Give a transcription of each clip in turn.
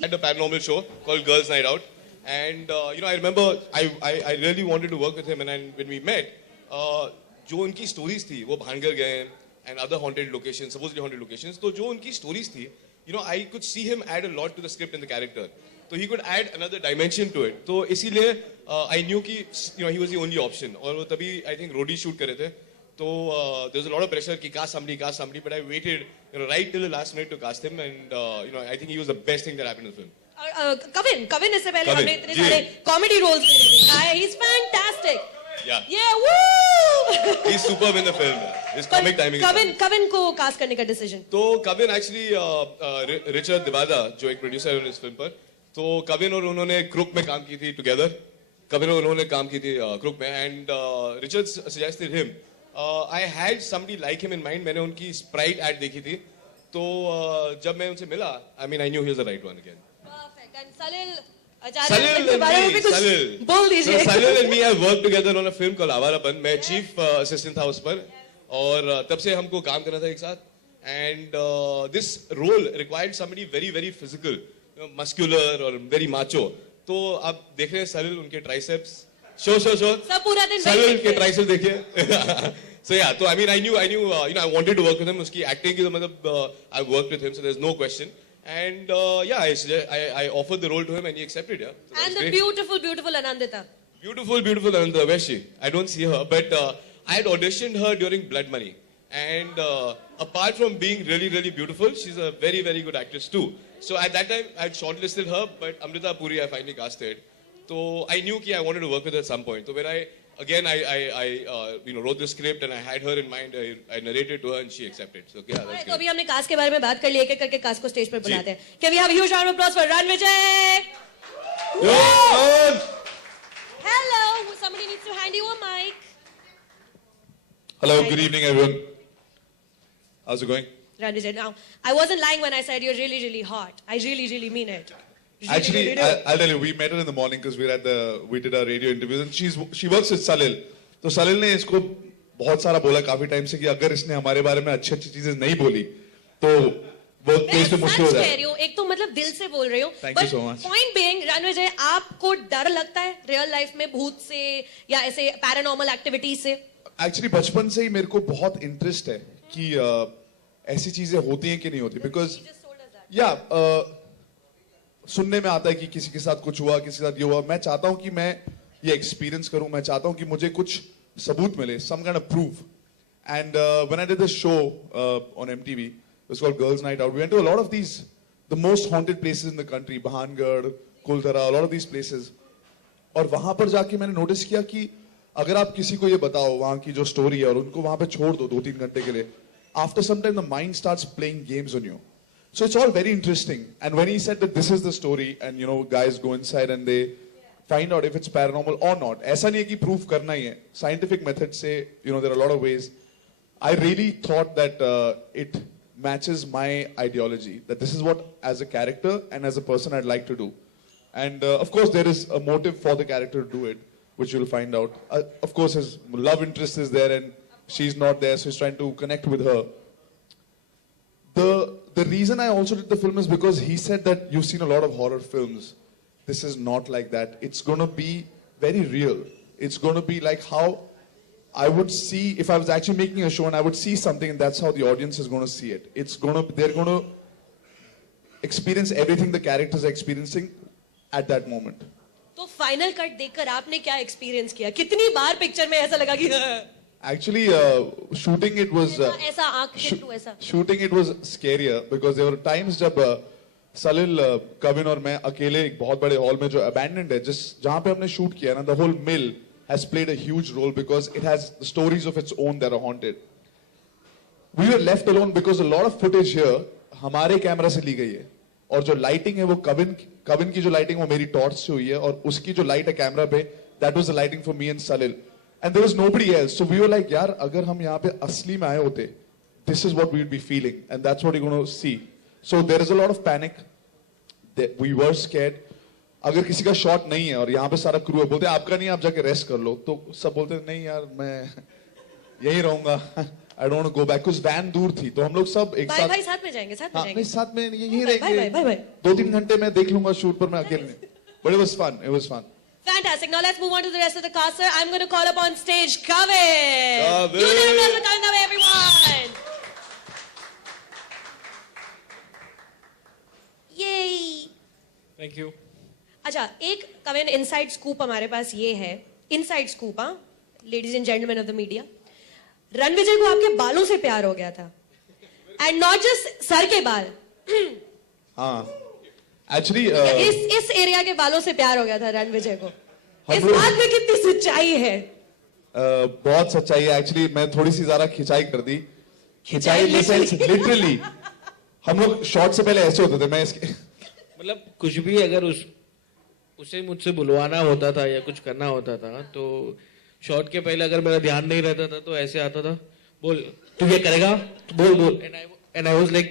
Had a paranormal show called Girls Night Out, and I remember I really wanted to work with him, and when we met, जो उनकी stories थी वो भानगढ़ गए and other haunted locations, supposedly haunted locations, तो जो उनकी stories थी, I could see him add a lot to the script and the character. So he could add another dimension to it. तो इसीलिए I knew कि he was the only option. और वो तभी I think रोडी shoot कर रहे थे. So there was a lot of pressure कि cast somebody, but I waited right till the last minute to cast him, and I think he was the best thing that happened in the film. Kavin इससे पहले हमने इतने सारे comedy roles किए. He's fantastic. Yeah, woo! He's superb in the film. His comic timing. Kavin को cast करने का decision. तो Kavin actually Richard Devada जो एक producer है इस film पर, तो Kavin और उन्होंने Crook में काम की थी together. Kavin और उन्होंने काम की थी Crook में, and Richard suggested him. I had somebody like him in mind. मैंने उनकी Sprite ad देखी थी, तो जब मैं उनसे मिला, I mean I knew he was the right one again. Perfect. And Salil के बारे में भी कुछ बोल दीजिए. So Salil and me have worked together on a film called Awarapan. मैं chief assistant था उस पर, और तब से हमको काम करना था एक साथ. And this role required somebody very very physical, muscular or very macho. तो आप देख रहे हैं Salil उनके triceps. Show. सब पूरा दिन Salil के triceps देखिए. So yeah, so I mean I knew I wanted to work with him. उसकी acting की तो मतलब I worked with him, so there's no question. And I offered the role to him and he accepted. Yeah. So and the beautiful Anandita. Beautiful Anandita. Where's she? I don't see her, but I had auditioned her during Blood Money. And apart from being really really beautiful, she's a very very good actress too. So at that time I had shortlisted her, but Amrita Puri I finally casted. So I knew that I wanted to work with her at some point. So when I wrote the script and I had her in mind, I narrated to her and she accepted. So yeah, that's तो अभी हमने cast के बारे में बात कर ली, एक-एक करके कास्ट को स्टेज पर बुलाते हैं. Can we have a huge round of applause for Ranvijay? Hello, somebody needs to hand you a mic. Hello, good evening everyone. How's it going? Ranvijay, now I wasn't lying when I said you're really really hot. I really really mean it. Actually, I'll tell you, we met her in the morning because we did our radio interviews, and she works with Salil. तो Salil ने इसको बहुत सारा बोला काफी time से कि अगर इसने हमारे बारे में अच्छी चीजें नहीं बोली तो वर्क प्लेस पे मुश्किल हो जाएगा. एक तो मतलब दिल से बोल रही हूँ. Thank you so much. Point being, Ranvijay, आपको डर लगता है रियल लाइफ में भूत से या ऐसे पैरानॉर्मल एक्टिविटीज से? Actually बचपन से ही मेरे को बहुत इंटरेस्ट है कि ऐसी चीजें होती हैं कि नहीं होती, बिकॉज सुनने में आता है कि किसी के साथ कुछ हुआ, किसी के साथ ये हुआ. मैं चाहता हूं कि मैं ये एक्सपीरियंस करूं. मैं चाहता हूं कि मुझे कुछ सबूत मिले, some kind of proof. And when I did the show on MTV, it was called Girls Night Out. We went to a lot of these, the most haunted places in the country, Bhangarh, Kuldhara, a lot of these places. और वहां पर जाके मैंने notice किया कि अगर आप किसी को ये बताओ वहां की जो स्टोरी है और उनको वहां पे छोड़ दो 2-3 घंटे के लिए, after some time the mind starts playing games on you. So it's all very interesting. And when he said that this is the story, and guys go inside and they find out if it's paranormal or not. ऐसा नहीं है कि proof करना ही है. Scientific methods say, there are a lot of ways. I really thought that it matches my ideology. That this is what, as a character and as a person, I'd like to do. And of course, there is a motive for the character to do it, which you'll find out. Of course, his love interest is there, and she's not there, so he's trying to connect with her. The reason I also did the film is because he said that you've seen a lot of horror films. This is not like that. It's going to be very real. It's going to be like how I would see, if I was actually making a show and I would see something, and that's how the audience is going to see it. They're going to experience everything the characters are experiencing at that moment. तो final cut देखकर आपने क्या experience किया? कितनी बार picture में ऐसा लगा कि Actually, shooting it was shooting it was scarier because there were times जब Salil, Kavin और मैं अकेले एक बहुत बड़े हॉल में जो abandoned है, जहाँ पे हमने shoot किया ना, the whole mill has played a huge role because it has the stories of its own that are haunted. We were left alone because a lot of footage here हमारे camera से ली गई है, और जो lighting है वो कविन की जो लाइटिंग वो मेरी टॉर्च से हुई है, और उसकी जो लाइट है कैमरा पे, that was the lighting for me and Salil. And there was nobody else. So we were like, यार अगर हम यहाँ पे असली में आए होते, this is what we would be feeling, and that's what you're going to see. So there is a lot of panic. We were scared. अगर किसी का शॉट नहीं है और यहाँ पे सारा क्रू है, बोलते हैं आपका नहीं, आप जाके रेस्ट कर लो, तो सब बोलते हैं नहीं यार मैं यहीं रहूंगा. आई डोंट गो बैक कुछ वैन दूर थी तो हम लोग सब एक भाई साथ भाई साथ में जाएंगे, साथ में हाँ जाएंगे। नहीं साथ में यहीं भाई, भाई, भाई, रहेंगे भाई। 2-3 घंटे मैं देख लूंगा शूट पर मैं अकेले but it was fun it was fun Fantastic. Now let's move on to the rest of the cast, sir. I'm going to call up on stage Kavin. Kavin. You did it, Kavin Dave, everyone. Yay. Thank you. अच्छा, एक Kavin inside scoop हमारे पास ये है, inside scoop, हाँ, ladies and gentleman of the media, Ranvijay को आपके बालों से प्यार हो गया था, एंड नॉट जस्ट सर के बाल, हाँ एक्चुअली इस एरिया के बालों से प्यार हो गया था रणविजय को। हम इस लोग- बात में कितनी सच्चाई है? बहुत सच्चाई है एक्चुअली मैं थोड़ी सी ज्यादा खिंचाई कर दी खिंचाई इन द सेंस लिटरली हम लोग शॉर्ट से पहले ऐसे होते थे मैं इसके मतलब कुछ भी अगर उसे मुझसे बुलवाना होता था या कुछ करना होता था तो शॉट के पहले अगर मेरा ध्यान नहीं रहता था तो ऐसे आता था, बोल तू ये करेगा, बोल बोल, एंड आई वाज लाइक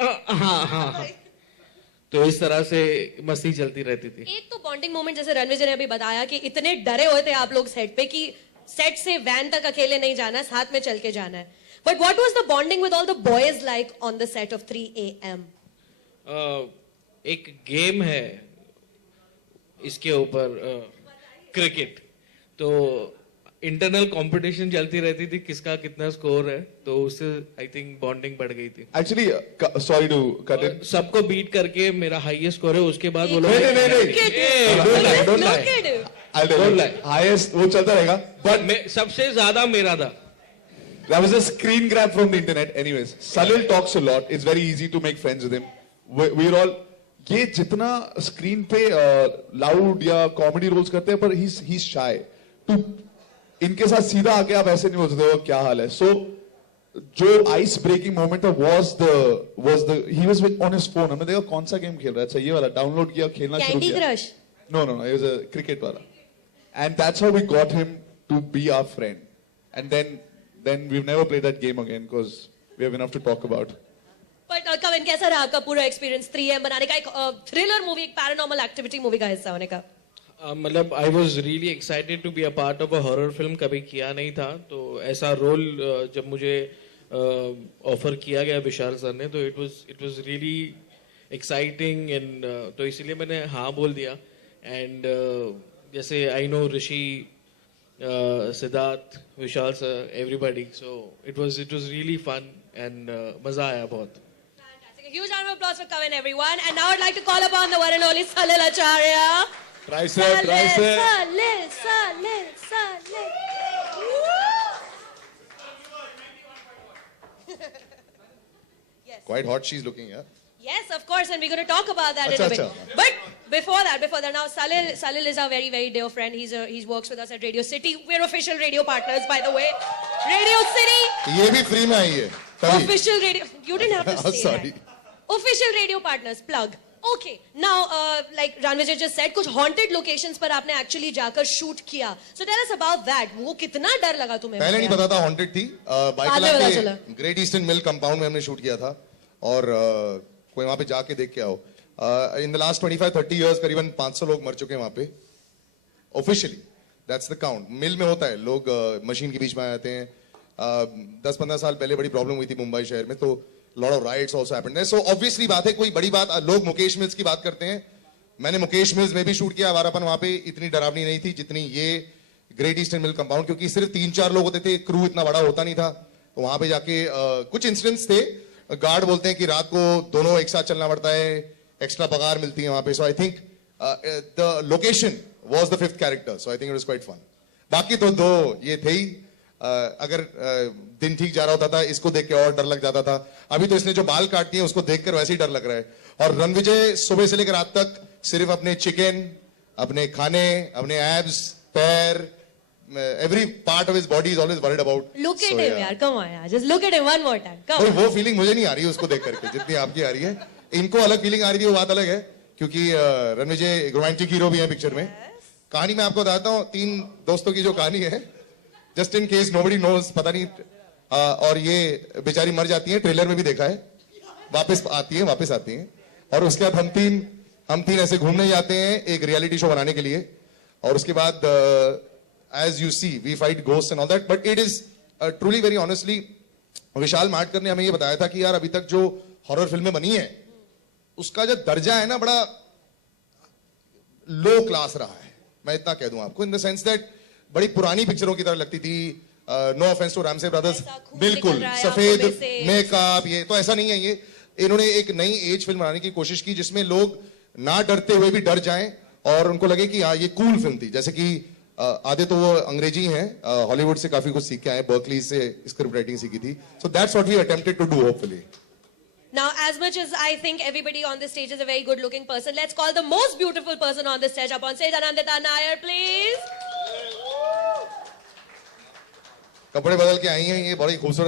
हाँ हाँ हाँ। तो इस तरह से मस्ती चलती रहती थी। एक तो बॉन्डिंग मोमेंट जैसे रणविजय ने अभी बताया कि इतने डरे हुए थे आप लोग सेट पे कि सेट से वैन तक अकेले नहीं जाना है, साथ में चल के जाना है, but what was the bonding with all the boys like on the set of 3 AM? एक गेम है इसके ऊपर क्रिकेट, तो इंटरनल कंपटीशन चलती रहती थी किसका कितना स्कोर है, तो उससे आई थिंक बॉन्डिंग बढ़ गई थी। Actually sorry to cut it सबको बीट करके मेरा हाईएस्ट स्कोर है, उसके बाद बोलो हाईएस्ट वो चलता रहेगा बट सबसे ज्यादा मेरा था। That was a screen grab from the internet. Anyways, Salil talks a lot. It's very easy to make friends with him. We're all ये जितना स्क्रीन पे लाउड या कॉमेडी रोल्स करते हैं पर he's shy. To इनके साथ सीधा आके आप ऐसे नहीं बोल सकते हो क्या हाल है. So जो आइस ब्रेकिंग मोमेंट था was the he was on his phone. हमने देखा कौन सा गेम खेल रहा है. अच्छा ये वाला डाउनलोड किया खेलना शुरू कैंडी किया. Crush? No, it was a cricket wala. And that's how we got him to be our friend. And then we've never played that game again because we have enough to talk about. But Kavin कैसा रहा आपका पूरा experience 3AM बनाने का, एक thriller movie, एक paranormal activity movie का हिस्सा होने का? मतलब I was really excited to be a part of a horror film, कभी किया नहीं था, तो ऐसा रोल जब मुझे ऑफर किया गया विशाल सर ने, तो it was really exciting and तो इसीलिए मैंने हाँ बोल दिया। एंड जैसे I know Rishi, Siddharth, Vishal sir, everybody, so it was really fun and मजा आया बहुत। Fantastic. A huge round of applause for Kavin, everyone. And now I'd like to call upon the one and only Salil Acharya. Try sir, try sir. Salil. Yes. Quite hot she's looking, yeah. Yes, of course, and we're going to talk about that in a Acha, bit. acha. But before that, now Salil is our very, very dear friend. He works with us at Radio City. We're official radio partners, by the way. Radio City, ये भी free में आई है तभी। official radio. You didn't have to say Sorry. that. Official radio partners, plug. Okay, now like Ranvijay just said, कुछ haunted locations पर आपने actually जाकर shoot किया. So tell us about that. वो कितना डर लगा तुम्हें? पहले नहीं पता था हॉन्टेड थी। बाद में पता चला। बाइकला के ग्रेट ईस्टर्न मिल कंपाउंड में हमने शूट किया था और कोई वहां पे जाके देख के आओ। इन द लास्ट 25-30 इयर्स करीबन 500 लोग मर चुके हैं वहां पे ऑफिशियली, दैट्स द काउंट। मिल में होता है, लोग मशीन के बीच में आ जाते हैं। 10-15 साल पहले बड़ी प्रॉब्लम हुई थी मुंबई शहर में, तो lot of riots also happened there. So obviously बात है, कोई बड़ी बात, लोग मुकेश मिल्स की बात करते हैं, मैंने मुकेश मिल्स में भी शूट किया। हमारापन वहां पे इतनी डरावनी नहीं थी जितनी ये ग्रेट ईस्टर्न मिल कंपाउंड, क्योंकि सिर्फ 3-4 लोग होते थे, क्रू इतना बड़ा होता नहीं था। तो वहां पे जाके कुछ इंसिडेंट्स थे, गार्ड बोलते हैं कि रात को दोनों एक साथ चलना पड़ता है, एक्स्ट्रा पगार मिलती है वहां पे। So I think the location was the fifth character, so I think it was quite fun. बाकी तो दो ये थे ही, अगर दिन ठीक जा रहा होता था इसको देख के और डर लग जाता था। अभी तो इसने जो बाल काट दिए उसको देखकर वैसे ही डर लग रहा है। और रणविजय सुबह से लेकर रात तक सिर्फ अपने चिकन, अपने खाने, अपने एब्स, पैर, every part of his body is always worried about. Look at So, him, yeah. यार, come on, यार, just look at him one more time. Come कोई on. वो फीलिंग मुझे नहीं आ रही है उसको देख करके जितनी आपकी आ रही है। इनको अलग फीलिंग आ रही थी, वो बात अलग है, क्योंकि रणविजय एक रोमांटिक हीरो भी है पिक्चर में। कहानी मैं आपको बताता हूँ, 3 दोस्तों की जो कहानी है, just in case nobody knows, पता नहीं, और ये बेचारी मर जाती है, ट्रेलर में भी देखा है, वापस आती है, और उसके बाद हम तीन ऐसे घूमने जाते हैं एक रियलिटी शो बनाने के लिए, और उसके बाद as you see we fight ghosts and all that, but it is truly, very honestly, विशाल माटकर ने हमें ये बताया था कि यार अभी तक जो हॉरर फिल्में बनी है उसका जो दर्जा है ना बड़ा लो क्लास रहा है। मैं इतना कह दूं आपको, इन द सेंस दैट बड़ी पुरानी पिक्चरों की तरह लगती थी। No offence to Ramsay brothers, ऐसा खून बिल्कुल निकल रहा है सफेद आंखों में से। मेकअप, ये तो ऐसा नहीं है। ये इन्होंने एक नई एज फिल्म बनाने की कोशिश की जिसमें लोग ना डरते हुए भी डर जाएं और उनको लगे कि हाँ ये कूल फिल्म थी। जैसे कि आधे तो वो अंग्रेजी हैं, हॉलीवुड से काफी कुछ सीख के आए, बर्कली से स्क्रिप्ट राइटिंग सीखी थी। So that's what we attempted to do hopefully. Now, as much as I think everybody on this stage is a very good-looking person, let's call the most beautiful person on this stage up on stage, Anandita Nair, please. कपड़े बदल के आई हैं, ये बड़ी खूबसूरत